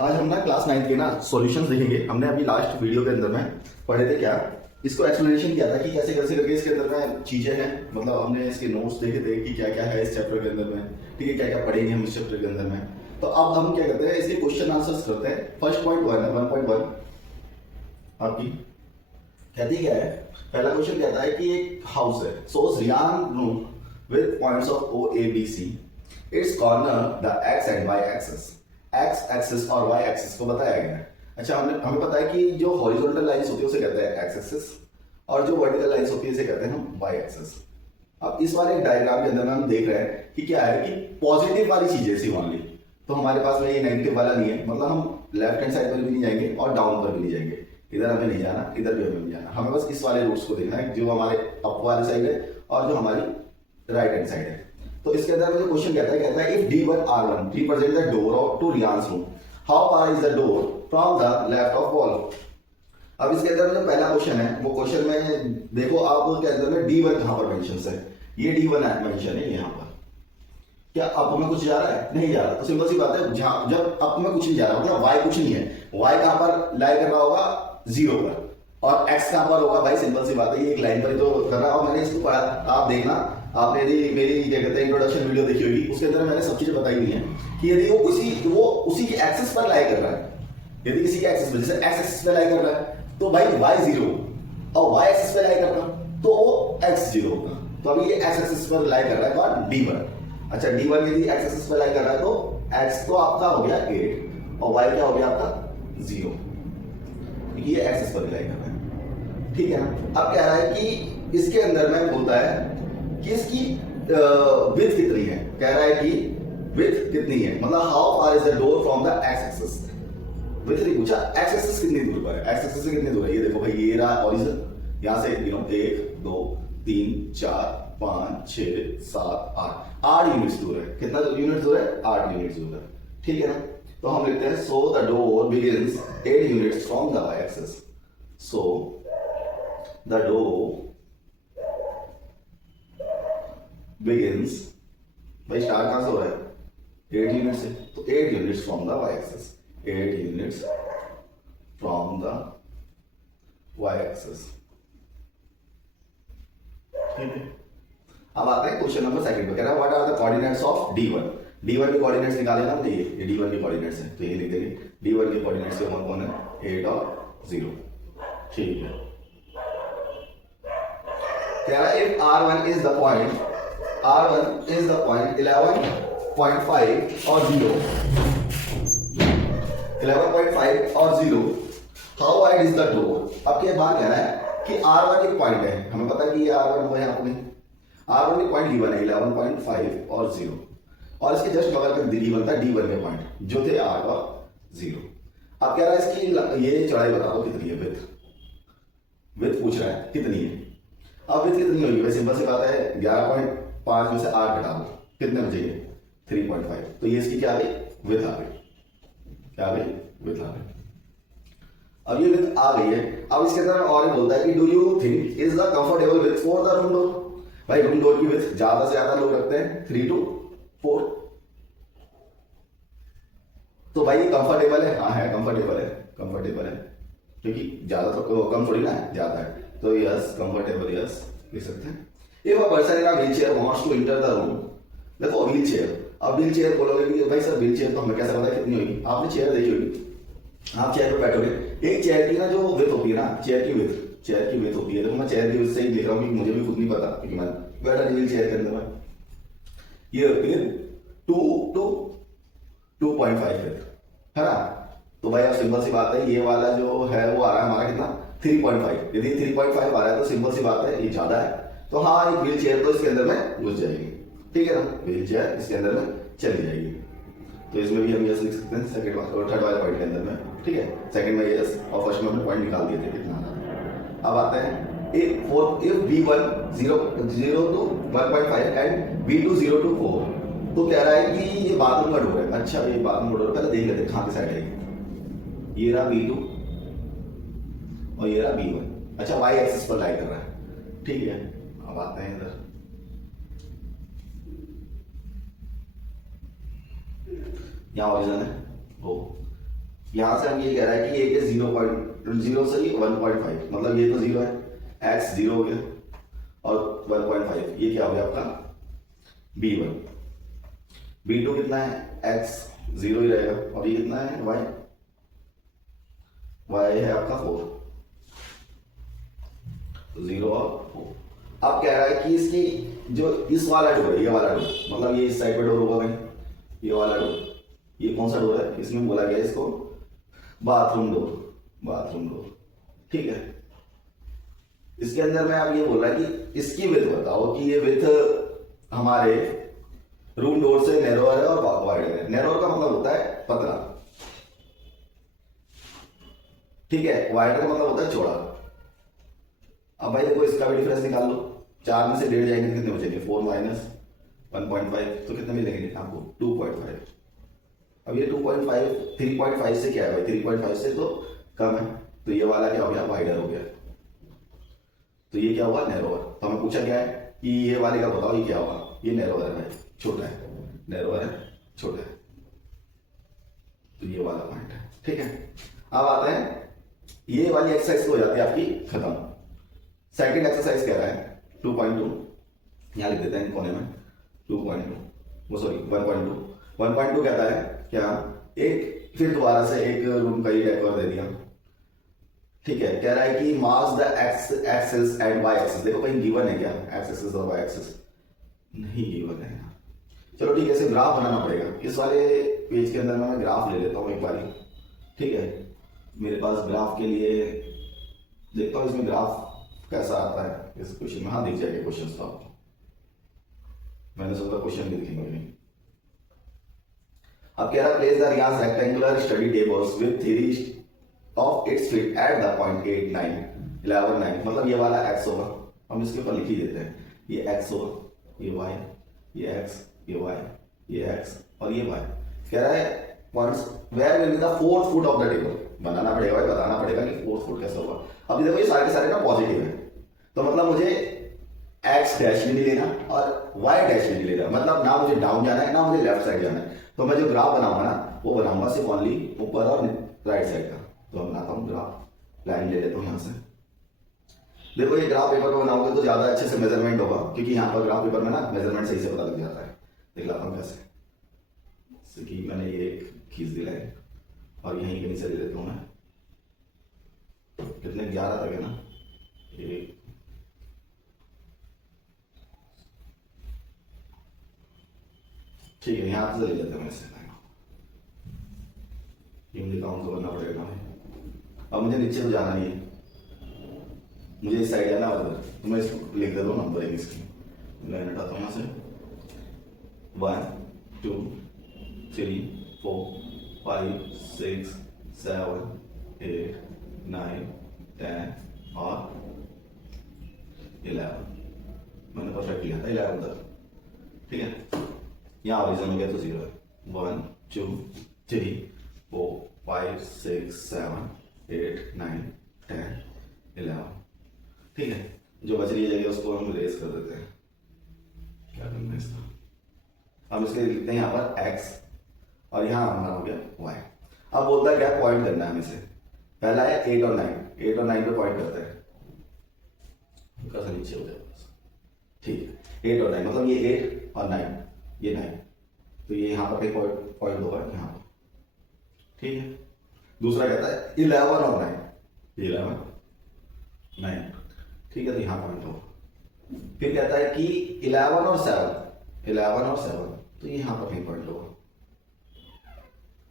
आज हम ना क्लास 9 के ना सॉल्यूशंस देखेंगे। हमने अभी लास्ट वीडियो के अंदर में पढ़े थे क्या, इसको एक्सप्लेनेशन किया था कि कैसे कैसे करके इसके अंदर में चीजें हैं, मतलब हमने इसके नोट्स देखे थे कि क्या क्या है इस चैप्टर के अंदर में, ठीक है, क्या क्या पढ़ेंगे हम इस चैप्टर के अंदर में। तो अब हम क्या करते हैं, इसके क्वेश्चन आंसर्स करते हैं। फर्स्ट पॉइंट 1.1 आपकी कहती क्या है, पहला क्वेश्चन कहता है कि एक हाउस है, so Riyan room with points of O A B C, its corner the X and Y axes, X axis और वाई एक्सिस को बताया गया है। अच्छा, हमें पता है कि जो हॉरिजॉन्टल लाइंस होती है उसे कहते हैं एक्स एक्सिस और जो वर्टिकल लाइंस होती है इसे कहते हैं हम वाई एक्सिस। अब इस वाले डायग्राम के अंदर हम देख रहे हैं कि क्या है कि पॉजिटिव वाली चीजें सी मान ली, तो हमारे पास में ये नेगेटिव वाला नहीं है, मतलब हम लेफ्ट हैंड साइड पर भी नहीं जाएंगे और डाउन पर भी नहीं जाएंगे, इधर हमें नहीं जाना, इधर भी हमें नहीं जाना, हमें बस इस वाले रूट्स को देखना है जो हमारे अप वाले साइड है और जो हमारी राइट हैंड साइड है। तो इसके अंदर मुझे क्वेश्चन कहता है if D1 R1 represent the door of to Riyan's room, how far is the door from the left of wall. अब इसके अंदर जो पहला क्वेश्चन है वो क्वेश्चन में देखो आप के अंदर में D1 कहां पर मेंशन है, ये D1 मेंशन है यहाँ पर। क्या अप में कुछ जा रहा है? नहीं जा रहा, तो सिंपल सी बात है जब अप में कुछ नहीं जा रहा मतलब y कुछ नहीं है, y कहां पर लाई कर रहा होगा 0 पर, और x कहां पर होगा भाई, सिंपल सी बात है ये एक लाइन पर तो कर रहा हूं। मैंने इसको पढ़ा, आप देखना, आपने यदि मेरी क्या कहते हैं इंट्रोडक्शन वीडियो देखी होगी, उसके अंदर मैंने सब चीजें बताई हुई है कि यदि वो उसी के एक्सिस पर लाई कर रहा है, यदि किसी के एक्सिस पर जैसे एक्स एक्सिस पे लाई कर रहा है तो भाई y 0 और y एक्सिस पे लाई कर रहा है तो वो x 0 होगा। तो अभी ये x एक्सिस पर लाई कर रहा है कौन, D1। अच्छा, D1 यदि x एक्सिस पे लाई कर रहा है तो x तो आपका हो गया 8 और y क्या हो गया आपका 0, ये एक्सिस पर लाई कर रहा है, ठीक है ना। अब कह रहा है कि इसके अंदर में बोलता है कि इसकी विड्थ कितनी है, कह रहा है कि विड्थ कितनी है, मतलब how far is the door from the X axis. Width नहीं पूछा, एक्स एक्सिस कितनी दूर पर है, एक्स एक्सिस से कितनी दूर है, ये देखो भाई ये रहा ओरिजिन, यहां से 1 2 3 4 5 6 7 8 यूनिट्स दूर है। कितना यूनिट्स दूर है? 8 यूनिट्स दूर है, ठीक है ना। तो हम लिखते हैं so the door begins 8 units from the Y axis, so the door begins, भाई स्टार्ट कहां से हो रहा है 8 यूनिट से, तो 8 units from the Y axis, 8 units from the Y axis, ठीक है। अब आते हैं क्वेश्चन नंबर सेकंड पे, कह रहा है what are the coordinates of D1। D1 के कोऑर्डिनेट्स निकाले ना हमने, ये D1 के कोऑर्डिनेट्स हैं, तो ये लिख देंगे D1 के कोऑर्डिनेट्स कौन है 8 और 0, ठीक है। कह रहा है if R1 is the point, R1 is the point 11.5 और 0, 11.5 और 0, how wide is the door। अब के बाद कह रहा है कि R1 एक पॉइंट है, हमें पता है कि ये R1 हुआ यहाँ पे, R1 एक पॉइंट D1 है 11.5 और 0, और इसके जस्ट बगल में D1 था, D1 के पॉइंट जो थे 8 और 0। अब कह रहा है इसकी ये चौड़ाई बता दो कितनी है, विड्थ पूछ रहा है कितनी है। अब विड्थ कितनी होगी भाई, सिंपल सी बात है 11.5 में से 8 घटा दो, कितने बचेंगे 3.5, तो ये इसकी क्या आ गई, विड्थ आ गई, क्या आ गई, विड्थ आ गई। अब ये विड्थ आ गई है, अब इसके अंदर और बोलता है कि do you think is the comfortable width for the room door. भाई रूम डोर की विड्थ ज्यादा से ज्यादा लोग रखते हैं 3 to 4, तो भाई ये कंफर्टेबल है, हाँ है कंफर्टेबल है, कंफर्टेबल है, क्योंकि ज्यादा तो कम थोड़ी ना है, ज्यादा है, तो यस कंफर्टेबल, यस लिख सकते हैं। If a person in a wheelchair wants to enter the room, देखो व्हील चेयर, अब व्हील चेयर बोलोगे कि भाई सर व्हील चेयर तो हमें कैसे पता है कितनी होगी, आपने चेयर देखी होगी, आप चेयर पर बैठोगे, एक चेयर की ना जो विड्थ होती है ना, चेयर की विड्थ होती है, देखो मैं चेयर की विड्थ से ही लिख रहा हूँ, मुझे भी खुद नहीं पता क्योंकि मैं बैठा नहीं व्हील चेयर के अंदर में, ये होती है 2 to 2.5 विड्थ, है ना। तो भाई अब सिंपल सी बात है, ये वाला जो है वो आ रहा है हमारा कितना 3.5, यदि 3.5 आ रहा है तो सिंपल सी बात है ये ज्यादा है, तो हाँ एक व्हील चेयर तो इसके अंदर में घुस जाएगी, ठीक है ना, व्हील चेयर इसके अंदर में चली जाएगी। तो इसमें भी हम यस लिख सकते हैं सेकंड और थर्ड वाले पॉइंट के अंदर में, ठीक है, सेकंड में यस और फर्स्ट में हमने पॉइंट निकाल दिए थे कितना आना। अब आते हैं if B1 0 to 1.5 and B2 0 to 4, तो कह रहा है कि ये बाथरूम का डोर है। अच्छा ये बाथरूम का डोर पहले देख लेते हैं कहां की साइड है, ये रहा B2 और ये रहा B1। अच्छा वाई एक्सिस पर लाई कर रहा है, ठीक है। अब आते हैं इधर, यहाँ ओरिजिन है वो, यहां से हम ये कह रहा है कि ये 0.0 से 1.5, मतलब ये तो 0 है, x 0 हो गया और 1.5 ये क्या हो गया आपका b1। b2 कितना है, x 0 ही रहेगा, और ये कितना है y, y है आपका 4, 0 और 4। अब कह रहा है कि इसकी जो इस वाला डोर है, ये वाला डोर, मतलब ये इस साइड पे डोर होगा भाई, ये वाला डोर, ये कौन सा डोर है, इसमें बोला गया इसको बाथरूम डोर, बाथरूम डोर, ठीक है। इसके अंदर मैं अब ये बोल रहा है कि इसकी विड्थ बताओ कि ये विड्थ हमारे रूम डोर से नैरोअर है और वाइडर है। नैरोअर का मतलब होता है पतला, ठीक है, वाइडर का मतलब होता है चौड़ा। अब भाई देखो इसका भी डिफरेंस निकाल लो, 4 में से 1.5 जाएंगे तो कितने बचेंगे, 4 माइनस 1.5 तो कितने मिलेंगे आपको 2.5। अब ये 2.5 3.5 से क्या है भाई, 3.5 से तो कम है, तो ये वाला क्या हो गया, वाइडर हो गया, तो ये क्या हुआ नैरोअर। तो हमें पूछा क्या है कि ये वाले का बताओ ये क्या होगा, ये नैरोअर है भाई, छोटा है, नैरोअर है, छोटा है, तो ये वाला पॉइंट है, ठीक है। अब आते हैं ये वाली एक्सरसाइज हो जाती है आपकी खत्म। सेकंड एक्सरसाइज कह रहा है 2.2, यहां लिख देते हैं कोने में 2.2, वो सॉरी 1.2 कहता है क्या, एक फिर दोबारा से एक रूम का ही डेकोर दे दिया, ठीक है। कह रहा है कि marks the X axis and Y axis, देखो कहीं गिवन है क्या एक्स एक्सिस और वाई एक्सिस, नहीं गिवन है। चलो ठीक है, इसे ग्राफ बनाना पड़ेगा। इस वाले पेज के अंदर मैं ग्राफ ले लेता हूँ एक बारी, ठीक है। मेरे पास ग्राफ के लिए देखता हूँ इसमें ग्राफ कैसा आता है इस क्वेश्चन में। हाँ दिख जाएगा क्वेश्चन तो आपको, मैंने सोचा क्वेश्चन भी दिखेंगे नहीं। अब कह रहा है place the Riyan's rectangular study tables with three of its feet at the point 8 9 11 9, मतलब ये वाला x होगा, हम इसके ऊपर लिख ही देते हैं, ये x होगा, ये y, ये x, ये y, ये x और ये y। कह रहा है points where will be the fourth foot of the table, बनाना पड़ेगा भाई, बताना पड़ेगा कि फोर्थ फुट कैसा होगा। अब देखो ये सारे के सारे ना पॉजिटिव है, तो मतलब मुझे x डैश भी नहीं लेना और y डैश भी नहीं लेना, मतलब ना मुझे डाउन जाना है ना मुझे लेफ्ट साइड जाना है। तो मैं जो ग्राफ बनाऊंगा ना वो बनाऊंगा सिर्फ ओनली ऊपर और राइट साइड का। तो मैं बनाता हूँ ग्राफ, लाइन ले लेता हूँ यहाँ से। देखो ये ग्राफ पेपर पर बनाओगे तो ज्यादा अच्छे से मेजरमेंट होगा, क्योंकि यहाँ पर ग्राफ पेपर में ना मेजरमेंट सही से पता लग जाता है। दिखलाता हूँ कैसे, कि मैंने ये एक खींच दिया है और यहीं के नीचे ले लेता हूँ मैं, कितने 11 तक है ना, एक ठीक है, यहाँ से ले लेते हैं वैसे, ये मुझे काउंट तो करना पड़ेगा भाई। अब मुझे नीचे तो जाना नहीं है, मुझे इस साइड जाना उधर, तो मैं इसको लिख देता हूँ नंबरिंग इसकी, लाइन हटाता हूँ यहाँ से 1 2 3 4 5 6 7 8 9 10 और 11, मैंने परफेक्ट लिया था 11 तक, ठीक है। यहाँ ओरिजिन में गया तो 0 है, 1 2 3 4 5 6 7 8 9 10 11, ठीक है। जो बच रही है जगह उसको हम रेस कर देते हैं, क्या करना है इसका, हम इसके लिखते हैं यहाँ पर x और यहाँ हमारा हो गया y। अब बोलता है क्या पॉइंट करना है हमें से, पहला है 8 और 9, 8 और 9 पे पॉइंट करते हैं, हल्का सा नीचे हो जाए ठीक है। 8 और 9 मतलब ये 8 और 9, ये 9, तो ये यहाँ पर पॉइंट होगा यहाँ पर, ठीक है। दूसरा कहता है 11 और 9, 11 9, ठीक है, तो यहाँ पॉइंट होगा। फिर कहता है कि 11 और 7, 11 और 7, तो ये यहाँ पर कहीं पॉइंट होगा।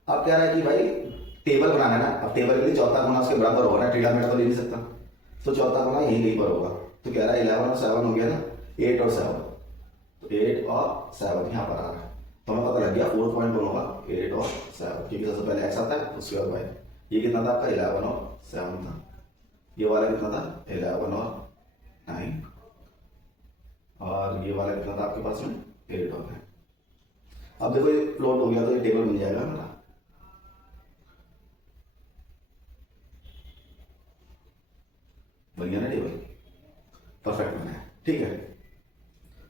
अब कह रहा है कि भाई टेबल बनाना है ना, अब टेबल के लिए चौथा कोना उसके बराबर होगा ना, टेढ़ा मेढ़ा तो ले नहीं सकता, तो चौथा कोना यहीं कहीं पर होगा। तो कह रहा है 11 और 7 हो गया ना, 8 और 7, तो 8 और 7 यहाँ पर आ रहा है, तो हमें पता लग गया फोर्थ पॉइंट कौन होगा, 8 और 7, क्योंकि सबसे पहले x आता है उसके बाद y। ये कितना था आपका 11 और 7 था, ये वाला कितना था 11 और 9, और ये वाला कितना था आपके पास में 8 और 9। अब देखो ये प्लॉट हो गया तो ये टेबल बन जाएगा हमारा, बन गया ना टेबल, परफेक्ट बना है, ठीक है,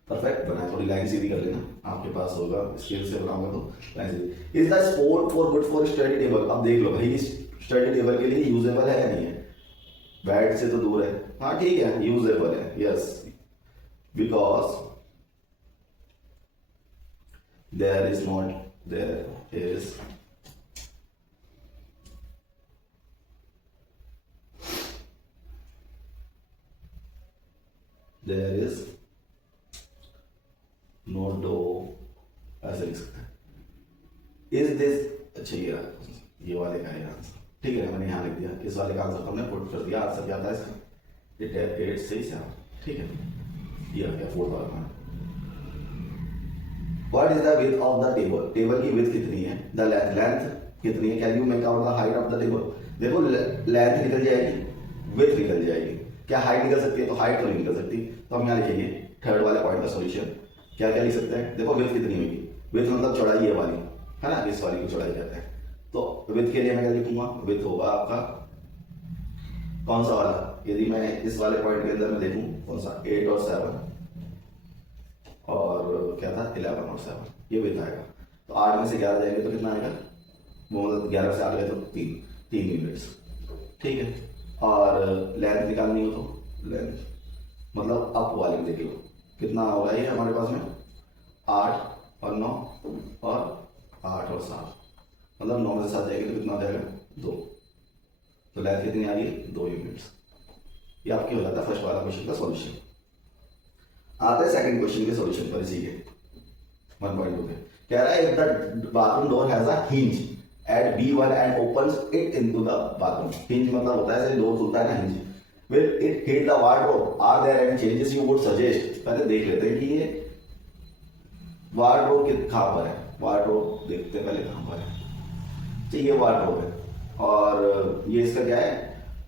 परफेक्ट बना है। थोड़ी लाइन सीधी कर लेना, आपके पास होगा स्केल से बनाऊंगा तो line Sidhi. Is the sport for good for study table. अब देख लो भाई स्टडी टेबल के लिए यूजेबल है या नहीं है, बैड से तो दूर है, हाँ ठीक है यूजेबल है, yes because there is no do, ऐसे लिख सकते हैं। इज दिस, अच्छा ये वाले का है आंसर, ठीक है मैंने यहाँ लिख दिया, इस वाले का आंसर हमने पुट कर दिया, आंसर क्या आता है इसका 8 से 7, ठीक है ये आ गया 4 वाला। What is the width of the table? Table की width कितनी है, the length कितनी है, can you make out the height of the table? देखो लेंथ निकल जाएगी, width निकल जाएगी, क्या हाइट निकल सकती है, तो हाइट तो नहीं निकल सकती, तो हम यहाँ लिखेंगे थर्ड वाले पॉइंट का सॉल्यूशन। क्या क्या लिख सकते हैं, देखो width कितनी होगी, width मतलब चौड़ाई है वाली, है ना, इस वाली को चौड़ाई कहते हैं, तो width के लिए मैं क्या लिखूंगा, width होगा आपका कौन सा वाला, यदि मैं इस वाले पॉइंट के अंदर में देखूं कौन सा 8 और 7 और क्या था 11 और 7, ये width आएगा, तो 8 में से 11 जाएंगे तो कितना आएगा, वो मतलब 11 से 8 गए तो 3 यूनिट्स, ठीक है। और लेंथ निकालनी हो तो लेंथ मतलब अप वाली देख लो कितना होगा, ये हमारे पास में 8 और 9 और 8 और 7, मतलब 9 में से 7 जाएगी तो कितना हो जाएगा 2, तो लेंथ कितनी आ गई 2 यूनिट्स। ये आपके हो जाता है फर्स्ट वाला क्वेश्चन का सॉल्यूशन। आते हैं सेकंड क्वेश्चन के सॉल्यूशन पर, इसी के 1.2 पे कह रहा है if the bathroom door has a hinge at B1 and opens it into the bathroom. Hinge मतलब होता है जैसे डोर खुलता है ना hinge, will it hit the wardrobe, are there any changes you would suggest. पहले देख लेते हैं कि ये वार्डरोब कहाँ पर है, वार्डरोब देखते हैं पहले कहाँ पर है, तो ये वार्डरोब है और ये इसका क्या है,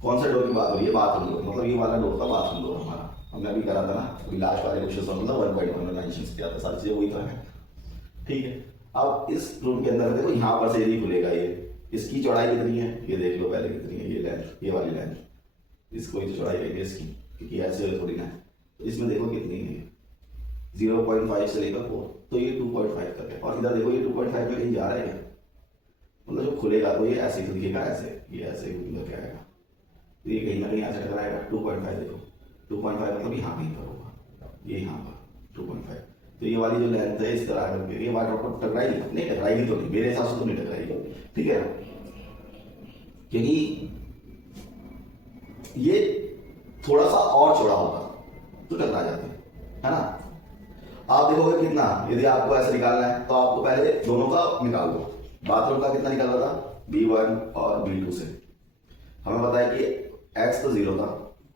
कौन सा डोर की बात हो रही है, बाथरूम डोर, मतलब ये वाला डोर था बाथरूम डोर हमारा, हमने अभी करा था ना, अभी लास्ट वाले क्वेश्चन मतलब 1.1 में मेंशन किया था, सारी चीजें वही तो है, ठीक है। अब इस रूम के अंदर देखो यहाँ पर से यदि खुलेगा ये, इसकी चौड़ाई कितनी है ये देख लो पहले कितनी है, ये लेंथ, ये वाली लेंथ, इसको ही तो चौड़ाई है इसकी, क्योंकि ऐसे थोड़ी ना है, तो इसमें देखो कितनी है 0.5 से लेकर 4, तो ये 2.5 तक है, और इधर देखो ये 2.5 में कहीं जा रहा है, मतलब जब खुलेगा तो ये ऐसे ही दिखेगा, ऐसे ये ऐसे ही क्या आएगा, तो ये कहीं ना कहीं ऐसे टकराएगा 2.5, देखो 2.5 मतलब यहाँ कहीं पर होगा, ये यहाँ पर 2.5, तो ये वाली जो लेंथ है इस तरह करके ये वाटर पर टकराएगी नहीं, टकराएगी तो नहीं, मेरे हिसाब से तो नहीं टकराएगी, ठीक है, क्योंकि ये थोड़ा सा और चौड़ा होगा तो टकरा जाते है ना। आप देखोगे कितना, यदि आपको ऐसे निकालना है तो आपको पहले दोनों का निकाल दो, बाथरूम का कितना निकाल रहा था B1 और B2 से, हमें पता है कि x तो 0 था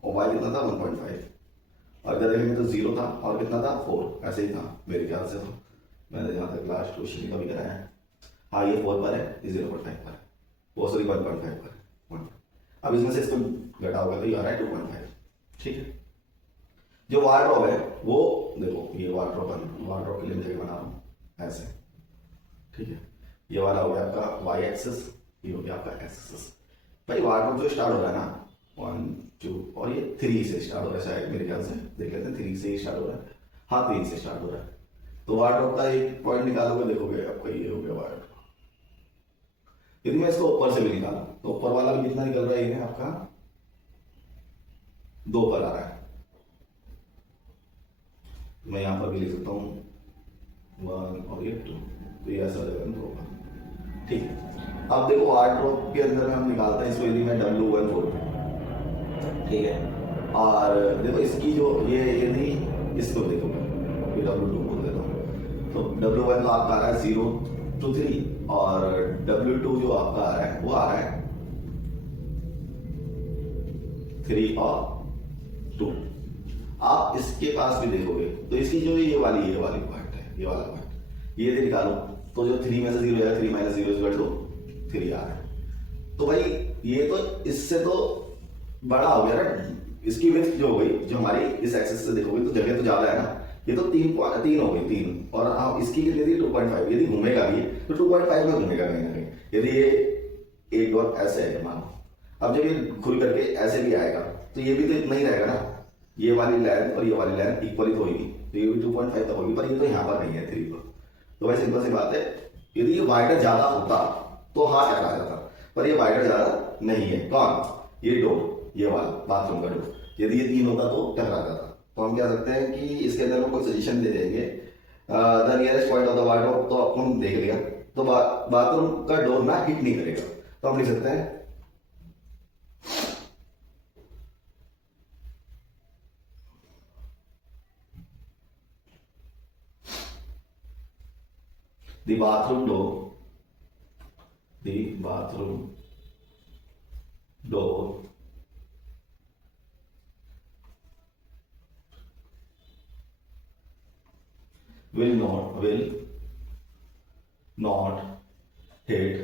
और y कितना था 1.5, और इधर देखेंगे तो 0 था और कितना था 4, ऐसे ही था मेरे ख्याल से, तो मैंने यहाँ तक लास्ट क्वेश्चन का भी कराया है, हाँ ये 4 पर है, ये 0.5 पर है, वो सॉरी 1.5 पर है, 1। अब इसमें से इसको घटा होगा तो ये आ रहा है 2.5, ठीक है। जो वार्डरोब है वो देखो ये वार्डरोब के लिए जगह बना रहा हूँ ऐसे, ठीक है, ये वाला हो गया आपका y एक्सिस, ये हो गया आपका x एक्सिस। भाई वार्डरोब जो स्टार्ट हो रहा है ना 1 2 और ये 3 से स्टार्ट हो रहा है, शायद मेरे ख्याल से देख लेते हैं 3 से ही स्टार्ट हो रहा है, हाँ 3 से स्टार्ट हो रहा है, तो वार्डरोब का एक पॉइंट निकालोगे देखोगे आपका ये हो गया वार्डरोब। यदि मैं इसको ऊपर से भी निकाला तो ऊपर वाला भी कितना निकल रहा है, ये आपका 2 पर आ रहा है, मैं यहाँ पर भी लिख सकता हूँ 1 और ये 2, तो ये ऐसा हो जाएगा 2 पर, ठीक है। अब देखो वार्डरोब के अंदर में हम निकालते हैं इसको, यदि मैं W1 बोल, ठीक है, और देखो इसकी जो ये यदि इसको देखो ये W2 बोल देता हूँ, तो W1 तो आपका आ रहा है 0 to 3 और W2 जो आपका आ रहा है वो आ रहा है 3 और 2। आप इसके पास भी देखोगे तो इसकी जो ये वाली पॉइंट है, ये वाला पॉइंट ये निकालो तो जो 3 में से 0 जाएगा, 3 माइनस 0 इक्वल टू 3 आ रहा है, तो भाई ये तो इससे तो बड़ा हो गया ना, इसकी विड्थ जो हो गई जो हमारी इस एक्सिस से देखोगे तो जगह तो ज्यादा है ना, ये तो 3 हो गई 3, और आप इसकी यदि 2.5 यदि घूमेगा भी तो 2.5 में घूमेगा कहीं ना कहीं, यदि ये एक और ऐसे है मानो, अब जब ये खुल करके ऐसे भी आएगा तो ये भी तो इतना ही रहेगा ना, ये वाली लेंथ और ये वाली लेंथ इक्वली तो होगी, तो ये भी 2.5 तक होगी, पर ये तो यहाँ पर नहीं है 3 पर। तो वैसे सिंपल सी बात है, यदि ये वाइडर ज्यादा होता तो हाँ टकरा जाता, पर ये वाइडर ज्यादा नहीं है। कौन? ये डोर, ये वाला बाथरूम का डोर। यदि ये 3 होता तो टकरा जाता। तो हम क्या सकते हैं कि इसके अंदर हम कोई सजेशन दे देंगे, the nearest point of the wardrobe, तो आपको हम देख लिया, तो बाथरूम का डोर ना हिट नहीं करेगा। तो हम लिख सकते हैं the bathroom door will not hit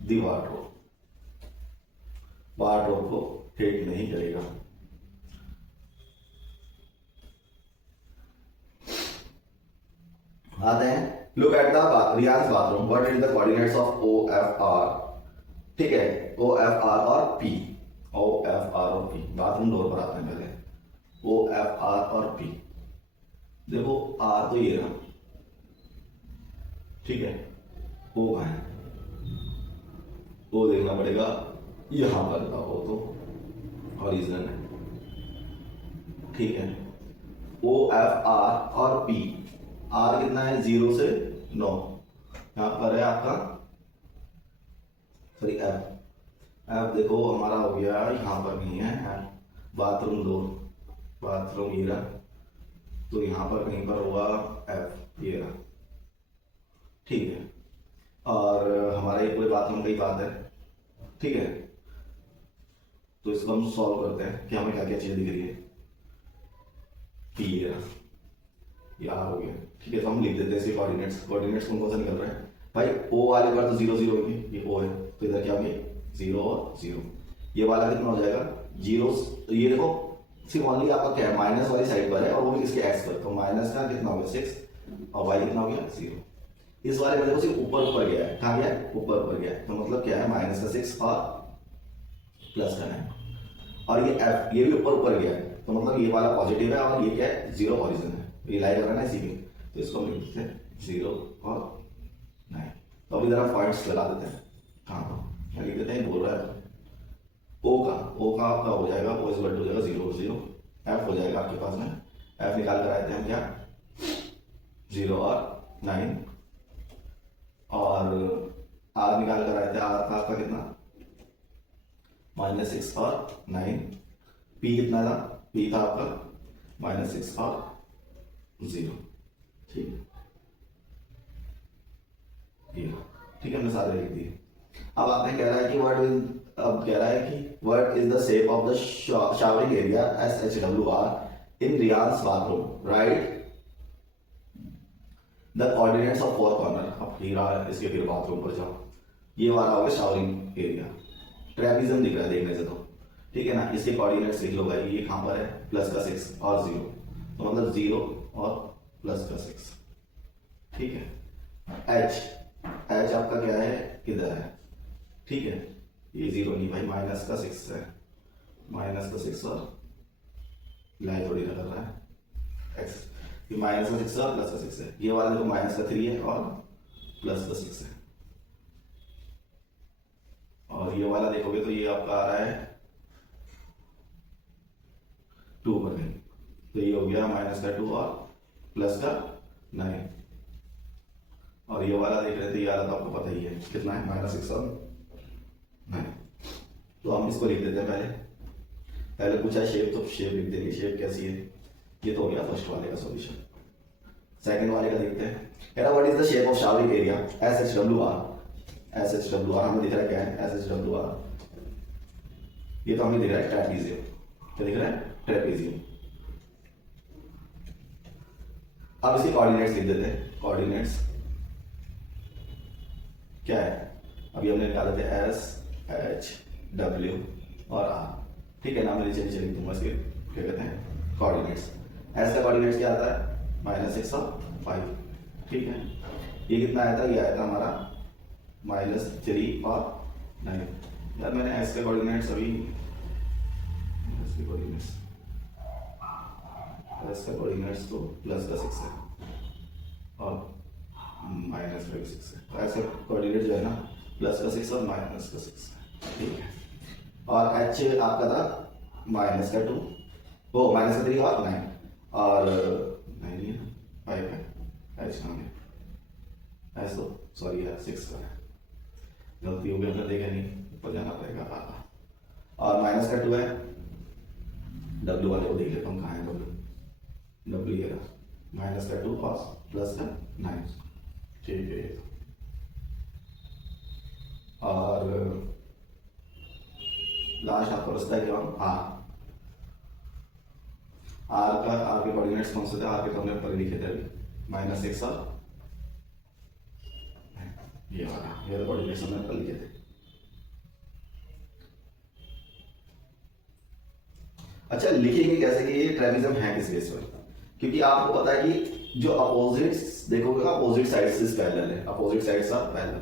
the wardrobe, wardrobe को हिट नहीं करेगा। आते हैं, look at the Riyan's bathroom, what is the coordinates of O F R. ठीक है, ओ एफ आर और पी, ओ एफ आर और पी, बाथरूम डोर पर आते हैं पहले। ओ एफ आर और पी, देखो आर तो ये रहा, ठीक है, ओ कहाँ है? ओ देखना पड़ेगा यहां पर का, ओ तो हॉरिजॉन है, ठीक है। ओ एफ आर और पी, आर कितना है? 0 से 9, यहां पर है आपका, सॉरी एफ, एफ देखो हमारा हो गया यहां पर नहीं है, बाथरूम डोर, बाथरूम ये रहा, तो यहां पर कहीं पर होगा एफ, ये रहा, ठीक है। और हमारा ये पूरे बाथरूम का ही बात है, ठीक है। तो इसको हम सॉल्व करते हैं कि हमें क्या क्या चीजें दिख रही है। पी ये रहा, ये आर हो गया, ठीक है। तो हम लिख देते हैं इसके कोऑर्डिनेट्स, कोऑर्डिनेट्स कौन कौन सा निकल रहा है भाई? ओ वाले पर तो 0 0 होगी, ये ओ है, तो इधर क्या होगी? 0 और 0। ये वाला कितना हो जाएगा? 0, तो ये देखो सिर्फ ओनली आपका क्या है, माइनस वाली साइड पर है, और वो भी इसके एक्स पर, तो माइनस का कितना हो गया? 6, और वाई कितना हो गया? 0। इस वाले में देखो सिर्फ ऊपर ऊपर गया है, कहाँ गया? ऊपर ऊपर गया है, तो मतलब क्या है? माइनस का 6 और प्लस का 9, और ये एफ, ये भी ऊपर ऊपर गया है, तो मतलब ये वाला पॉजिटिव है, और ये क्या है? 0 हॉरिजॉन है, ये लाई कर रहा है ना इसी में, तो इसको हम लिख देते हैं 0 और 9। तो अब इधर हम पॉइंट्स लगा देते हैं, कहाँ पर क्या लिख देते हैं? बोल रहा है ओ का आपका हो जाएगा, ओ इज इक्वल टू हो जाएगा 0 और 0, एफ हो जाएगा आपके पास में, एफ निकाल कर आए थे हम क्या? 0 और 9, और आर निकाल कर आए थे, आर का आपका कितना? -6 और 9। पी कितना था? पी था आपका -6 और 0, ठीक है, ये ठीक है, हमने सारे लिख दिए। अब आपने कह रहा है कि अब कह रहा है कि what is the shape of the showering area SHWR in Riyan's bathroom, right the coordinates of 4 corner. अब हीरा इसके फिर बाथरूम पर जाओ, ये वाला होगा शावरिंग एरिया, ट्रेपिज्म दिख रहा है देखने से, तो ठीक है ना। इसके कोऑर्डिनेट्स लिख लो भाई, ये कहां पर है? प्लस का 6 और 0, तो मतलब 0 और प्लस का 6, ठीक है। एच आपका क्या है? इधर है, ठीक है, ये 0 नहीं भाई, माइनस का 6 है, माइनस का 6 और लाई थोड़ी ना कर रहा है एक्स, ये माइनस का 6 और प्लस का 6 है, ये वाला देखो माइनस का 3 है और प्लस का 6 है, और ये वाला देखोगे तो ये आपका आ रहा है 2 पर नहीं, तो ये हो गया माइनस का 2 और प्लस का 9, और ये वाला देख रहे थे, ये वाला तो आपको पता ही है कितना है? -6 और 9। तो हम इसको लिख देते हैं, पहले पूछा शेप, तो शेप लिख देंगे, शेप कैसी है? ये तो हो गया फर्स्ट वाले का सॉल्यूशन। सेकंड वाले का देखते हैं, कह रहा what is the shape of showering area SHWR। SHWR हमें दिख रहा है क्या है? SHWR ये तो हमें दिख रहा है ट्रेपीजियम, क्या दिख रहा है? ट्रेपीजियम। अब इसके कोऑर्डिनेट्स लिख देते हैं, कोऑर्डिनेट्स क्या है? अभी हमने निकाले थे SHW और R, ठीक है ना। मैं नीचे नीचे लिख दूंगा इसके क्या कहते हैं? कोऑर्डिनेट्स। एस का कोऑर्डिनेट्स क्या आता है? -6 और 5, ठीक है। ये कितना आया था? ये आया था हमारा -3 और 9। यार मैंने एस के कोऑर्डिनेट्स अभी, एस के कोऑर्डिनेट्स इसका कोऑर्डिनेट्स तो प्लस का 6 है और माइनस का 6 है, तो ऐसे कोऑर्डिनेट जो है ना प्लस का 6 और माइनस का 6 है, ठीक है। और एच आपका था माइनस का 2, वो माइनस का 3 और 9, और 9 नहीं है 5 है, एच कहाँ है, एच तो सॉरी यार 6 का है, गलती हो गई, हमने देखा नहीं, ऊपर जाना पड़ेगा। और माइनस का 2 है, डब्ल्यू वाले को देख लेता हूँ कहाँ है डब्ल्यू, डब्ल्यू ये रहा, माइनस का 2 और प्लस का 9, ठीक है। और लास्ट आपको बचता है क्या, आर के कोऑर्डिनेट्स कौन से थे, आर के तो हमने ऊपर लिखे थे -6 और ये वाला, ये कोऑर्डिनेट्स हमने ऊपर लिखे थे। अच्छा लिखेंगे कैसे कि ये ट्रेपेजियम है किस केस में, क्योंकि आपको पता है कि जो अपोजिट्स देखोगे, अपोजिट साइड से पैरेलल है, opposite sides are parallel,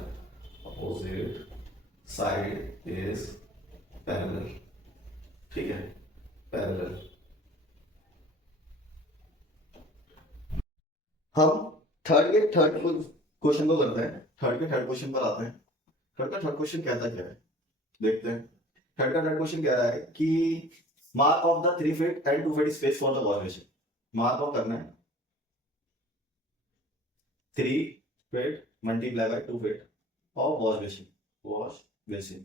opposite side is parallel, ठीक है, पैरेलल। हम थर्ड क्वेश्चन को करते हैं, थर्ड क्वेश्चन पर आते हैं। थर्ड क्वेश्चन कहता क्या है, देखते हैं। थर्ड क्वेश्चन कह रहा है कि mark of the 3 feet and 2 feet space for the wash basin, mark of करना है 3 फीट मल्टीप्लाई बाय 2 फीट और वॉश बेसिन,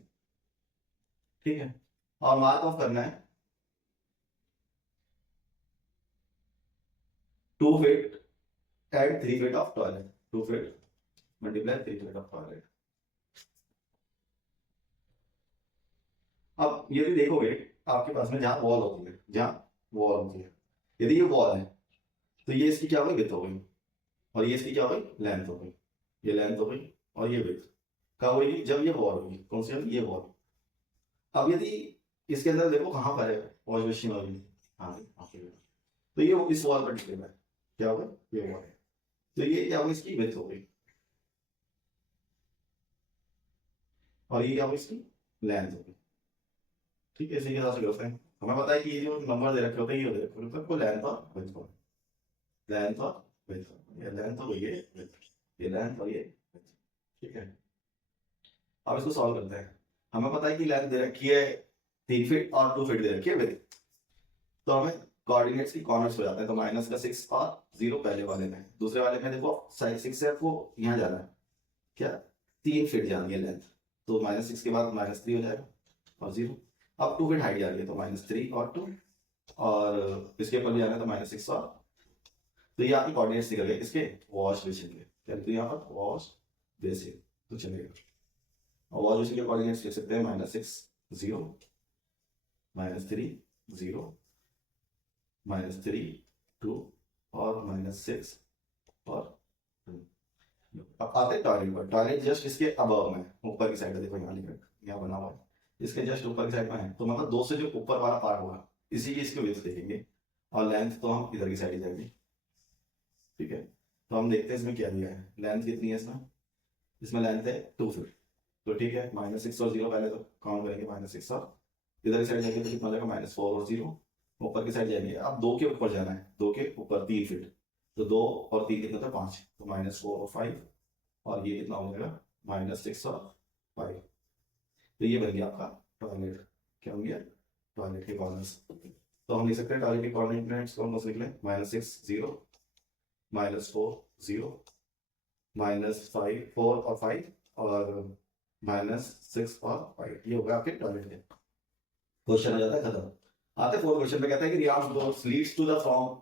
ठीक है। और मार्क ऑफ करना है 2 feet and 3 feet of toilet, 2 feet multiply 3 feet of toilet. अब यदि देखोगे आपके पास में जहां वॉल होती है, यदि ये वॉल है तो ये इसकी क्या हो गई, विड्थ हो गई, और ये इसकी क्या हो गई, लेंथ हो गई, ये लेंथ हो गई, और ये विड्थ कब होगी, जब ये वॉल होगी, कौन सी होगी, ये वॉल। अब यदि इसके अंदर देखो कहां पर है वॉश बेसिन होगी, हाँ तो ये इस वॉल पर टिके है, क्या होगा, ये वॉल है, तो ये क्या होगी, इसकी विड्थ हो गई, और ये क्या होगी, इसकी लेंथ हो गई, ठीक है। इसी के हिसाब से करते हैं। हमें पता है कि ये जो नंबर दे रखे होते हैं, ये दे रखे होते हैं को लेंथ और विड्थ हो, लेंथ और विड्थ, ये लेंथ हो गई, ये विड्थ, ये लेंथ और ये विड्थ, ठीक है। अब इसको सॉल्व करते हैं। हमें पता है कि लेंथ दे रखी है 3 फीट और 2 फीट दे रखी है विड्थ, तो हमें कोऑर्डिनेट्स की कॉन्वर्स हो जाते हैं, तो माइनस का 6 और 0 पहले वाले में, दूसरे वाले में देखो साइड 6 है, वो यहाँ जाना है, क्या 3 फीट जानी है लेंथ, तो -6 के बाद -3 हो जाएगा और 0। अब 2 फीट हाइट जा रही है, तो -3 और 2, और इसके ऊपर भी जाना है तो -6 और, तो ये आपके कोऑर्डिनेट्स निकल गए इसके वॉश बेसिन के, तो यहाँ पर वॉश बेसिन तो चलेगा। और वॉश बेसिन के कोऑर्डिनेट्स लिख सकते हैं -6 0, -3 0, -3 2 और -6 और 2। अब आते टॉयलेट पर, टॉयलेट जस्ट इसके अबव में, ऊपर की साइड है, देखो यहाँ लिखा, यहाँ बना हुआ है, इसके जस्ट ऊपर की साइड में है, तो मतलब 2 से जो ऊपर वाला पार्ट होगा इसी की इसके विड्थ देखेंगे, और लेंथ तो हम इधर की साइड ही जाएंगे, ठीक है। तो हम देखते हैं इसमें क्या दिया है, लेंथ कितनी है इसमें लेंथ है 2 फीट, तो ठीक है, -6 और 0 पहले तो काउंट करेंगे, -6 और इधर की साइड जाएंगे तो कितना जाएगा, -4 और 0, ऊपर की साइड जाएंगे। अब 2 के ऊपर जाना है, 2 के ऊपर 3 फीट, तो 2 और 3 कितना था 5, तो -4 और 5, और ये कितना हो जाएगा -6 और 5, तो ये बन गया आपका टॉयलेट, क्या हो गया, टॉयलेट के कॉर्नर्स। तो हम लिख सकते हैं टॉयलेट के कोऑर्डिनेट्स कौन से निकले, -6 0, -4 0, -5 4 और 5, और -6 और 5, ये हो गया आपके टॉयलेट के। क्वेश्चन हो जाता है खत्म। आते 4th क्वेश्चन पे कहता है कि Riyaz doors leads to the from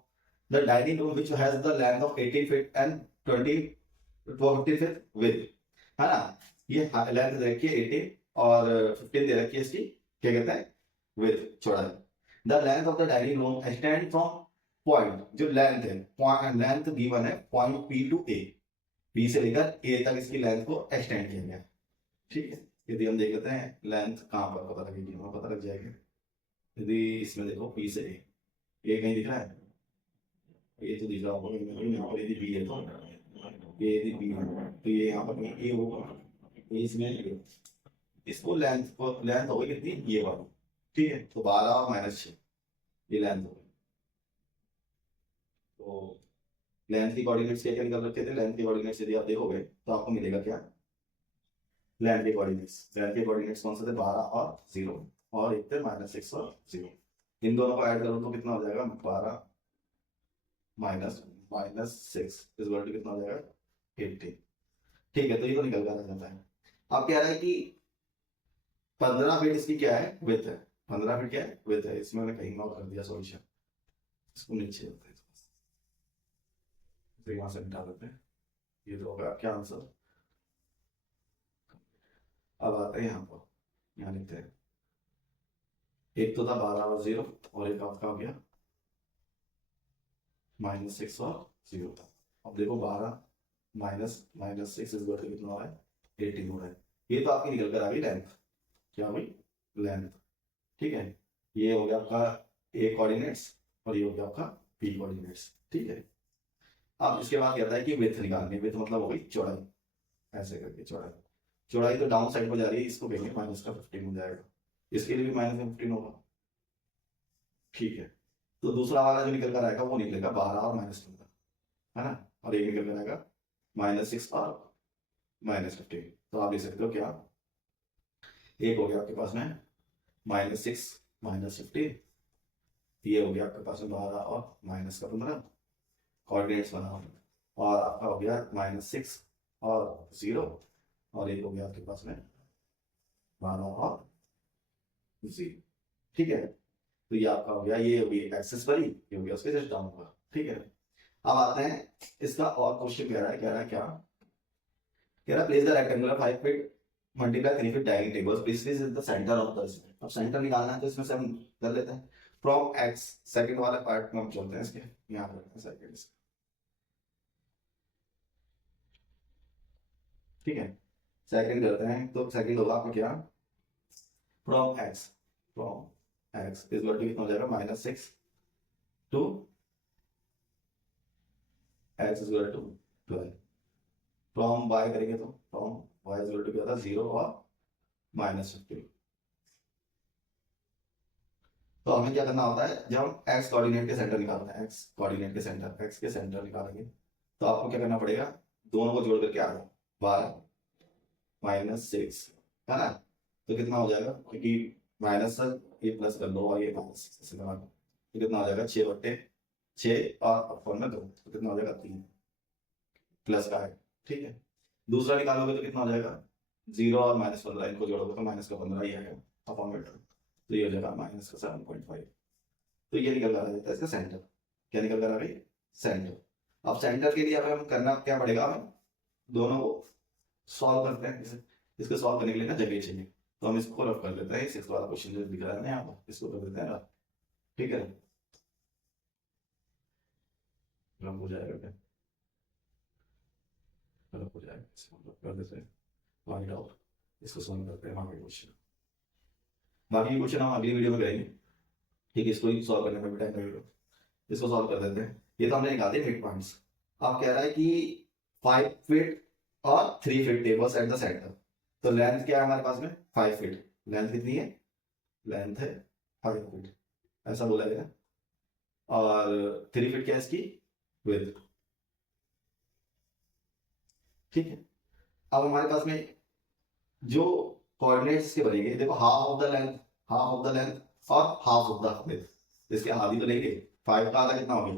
the dining room which has the length of 18 feet and 50 feet width, है ना। ये लेंथ दे रखी है 18 और 15 दे रखी है इसकी, क्या कहता है, विड्थ, चौड़ाई। The length of the dining room extend from point, जो लेंथ है, लेंथ गिवन है point P to A, P से लेकर A तक इसकी लेंथ को एक्सटेंड किया गया, ठीक है। यदि हम देख लेते हैं लेंथ कहाँ पर पता लगेगी, हमें पता लग जाएगा। यदि इसमें देखो P से A कहीं दिख रहा है, ये तो दिख रहा होगा यहाँ पर, यदि B है तो ये, यदि B है तो ये यहाँ पर A होगा, इसमें इसको लेंथ होगी कितनी, ये वाली, ठीक है। तो 12 और -6 ये लेंथ होगी, तो लेंथ की कोऑर्डिनेट्स क्या क्या निकाल रखे थे, लेंथ के कोऑर्डिनेट्स यदि आप देखोगे तो आपको मिलेगा क्या, लेंथ के कोऑर्डिनेट्स कौन से थे, 12 और 0, और एक थे -6 और 0। इन दोनों को ऐड करो तो कितना हो जाएगा, 12 माइनस -6 इस वर्ड कितना हो जाएगा, 80। ठीक है, तो ये तो निकल कर आ जाता है। अब कह रहा है कि 15 फीट इसकी क्या है, विड्थ है। 15 फीट क्या है, विड्थ है। इसमें मैंने कहीं और कर दिया सॉल्यूशन, इसको नीचे होता है, तो यहाँ से निकाल देते हैं। ये तो होगा क्या आंसर। अब आते हैं यहाँ पर, यहाँ लिखते हैं, एक तो था 12 और 0, और एक आपका हो गया -6 और 0 था। अब देखो 12 -6 इस वर्ड कितना हो रहा है, 18 हो रहा है। ये तो आपकी निकल कर आ गई लेंथ, क्या हुई, लेंथ। ठीक है, ये हो गया आपका ए कोऑर्डिनेट्स और ये हो गया आपका बी कोऑर्डिनेट्स। ठीक है, अब इसके बाद कहता है कि विड्थ निकालनी। विड्थ मतलब हो गई चौड़ाई, ऐसे करके चौड़ाई। चौड़ाई तो डाउन साइड पर जा रही है, इसको कहेंगे -15 हो जाएगा। इसके लिए भी -15 होगा। ठीक है, तो दूसरा वाला जो निकल कर आएगा वो निकलेगा 12 और -15, है ना, और ये निकल कर आएगा -6 और -15। तो आप लिख सकते हो क्या, एक हो गया आपके पास में -6 -15, ये हो गया आपके पास में 12 और -15 कोऑर्डिनेट्स बना, और आपका हो गया -6 और 0, और एक हो गया आपके पास में 12 और 0। ठीक है, तो ये आपका हो गया, ये होगी एक्सेस वाली, ये हो गया उसके जस्ट डाउन का। ठीक है, अब आते हैं इसका और क्वेश्चन कह रहा है क्या, कह रहा है place the rectangular 5 feet multiply 3 feet diagonal tables, this is the centre of the, अब सेंटर निकालना है तो इसमें से हम कर लेते हैं फ्रॉम एक्स। सेकंड वाले पार्ट में हम चलते हैं, इसके यहाँ पर सेकंड। ठीक है, सेकंड करते हैं, तो सेकंड होगा आपका क्या, फ्रॉम एक्स, इस वर्ड कितना हो जाएगा, -6 two X is equal to 12। From Y करेंगे तो from Y is equal to क्या था, 0 और -15। तो हमें क्या करना होता है, जब हम एक्स कोऑर्डिनेट के सेंटर निकालते हैं, एक्स कोऑर्डिनेट के सेंटर, एक्स के सेंटर निकालेंगे, तो आपको क्या करना पड़ेगा, दोनों को जोड़ करके आ जाए, 12 -6, है ना, तो कितना हो जाएगा, क्योंकि माइनस ये प्लस कर लो और ये -6 से लगा, तो कितना हो जाएगा, 6/6 और अपन में 2, तो कितना हो जाएगा 3 प्लस का है। ठीक है, दूसरा निकालोगे तो कितना हो जाएगा, 0 और -15 इनको जोड़ोगे तो -15 ही आएगा अपन में, तो ये हो जाएगा -7.5। तो ये निकल कर आ जाता है इसका सेंटर। क्या निकल कर आ गई, सेंटर। अब सेंटर के लिए हमें करना क्या पड़ेगा, हमें दोनों को सॉल्व करते हैं। इसको सॉल्व करने के लिए ना जगह चाहिए, तो हम इसको रफ कर लेते हैं। 6 वाला क्वेश्चन जो दिख रहा है ना यहाँ पर, इसको कर देते हैं रफ। ठीक है, रफ हो जाएगा, क्या रफ हो जाएगा, इसको रफ कर देते हैं। फाइंड आउट, इसको सॉल्व करते हैं बाकी क्वेश्चन। बाकी क्वेश्चन हम अगली वीडियो में करेंगे। ठीक है, इसको ही सॉल्व करने में भी टाइम लगेगा, इसको सॉल्व कर देते हैं। ये तो हमने निकाले मिड पॉइंट्स। अब कह रहा है कि 5 फीट और 3 feet tables at the centre. तो लेंथ क्या है हमारे पास में, 5 फीट। लेंथ कितनी है, लेंथ है 5 फीट, ऐसा बोला गया। और 3 फीट क्या है इसकी, विड्थ। ठीक है, अब हमारे पास में जो कोऑर्डिनेट्स के बनेंगे, देखो half of the length, half of the length और हाफ ऑफ द विड्थ, इसके आधी तो लेंगे। 5 का आधा कितना हो गया,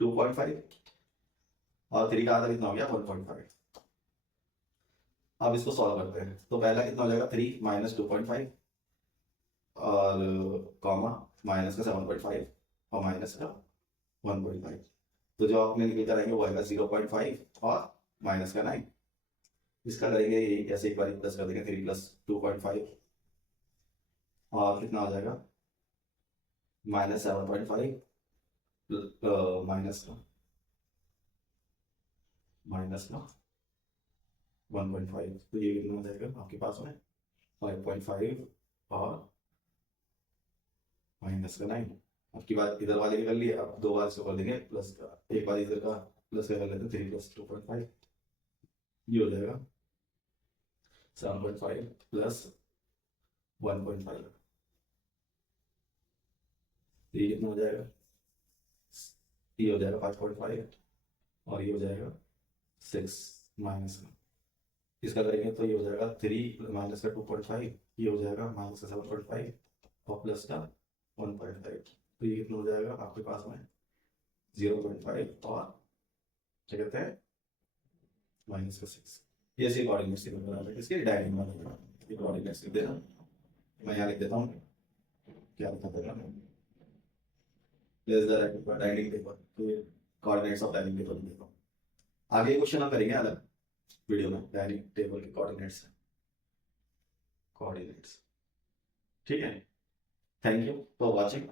2.5, और 3 का आधा कितना हो गया, 1.5। अब इसको सॉल्व करते हैं, तो पहला कितना हो जाएगा, 3 - 2.5 और कॉमा माइनस का 7.5 और माइनस का 1.5। तो जो आपने निकल कर आएंगे वो आएगा 0.5 और माइनस का 9। इसका करेंगे ऐसे एक बार प्लस कर देंगे, 3 + 2.5 और कितना हो जाएगा, -7.5 माइनस का 1.5। तो ये कितना हो जाएगा आपके पास में, 5.5 और माइनस का 9। आपकी बात इधर वाले की कर लिए, अब 2 बार इसको कर देंगे प्लस का, एक बार इधर का प्लस का कर लेते हैं, 3 + 2.5, ये हो जाएगा 7.5 + 1.5। तो ये कितना हो जाएगा, ये हो जाएगा 5.5 और ये हो जाएगा 6 माइनस में। इसका करेंगे तो ये हो जाएगा 3 माइनस का 2.5, ये हो जाएगा माइनस का 7.5 और प्लस का 1.5। तो ये कितना हो जाएगा आपके पास में 0.5 और क्या कहते हैं माइनस का 6। ये ऐसे कोऑर्डिनेट्स लिख देना है, इसके डायग्राम बना देना, ये कोऑर्डिनेट्स लिख देना। मैं यहाँ लिख देता हूँ क्या लिखा देगा, प्लेस द डाइनिंग टेबल, तो ये कोऑर्डिनेट्स ऑफ डाइनिंग टेबल लिख देता हूँ। आगे क्वेश्चन हम करेंगे अलग वीडियो में, डाइनिंग टेबल के कोऑर्डिनेट्स। ठीक है, थैंक यू फॉर वॉचिंग।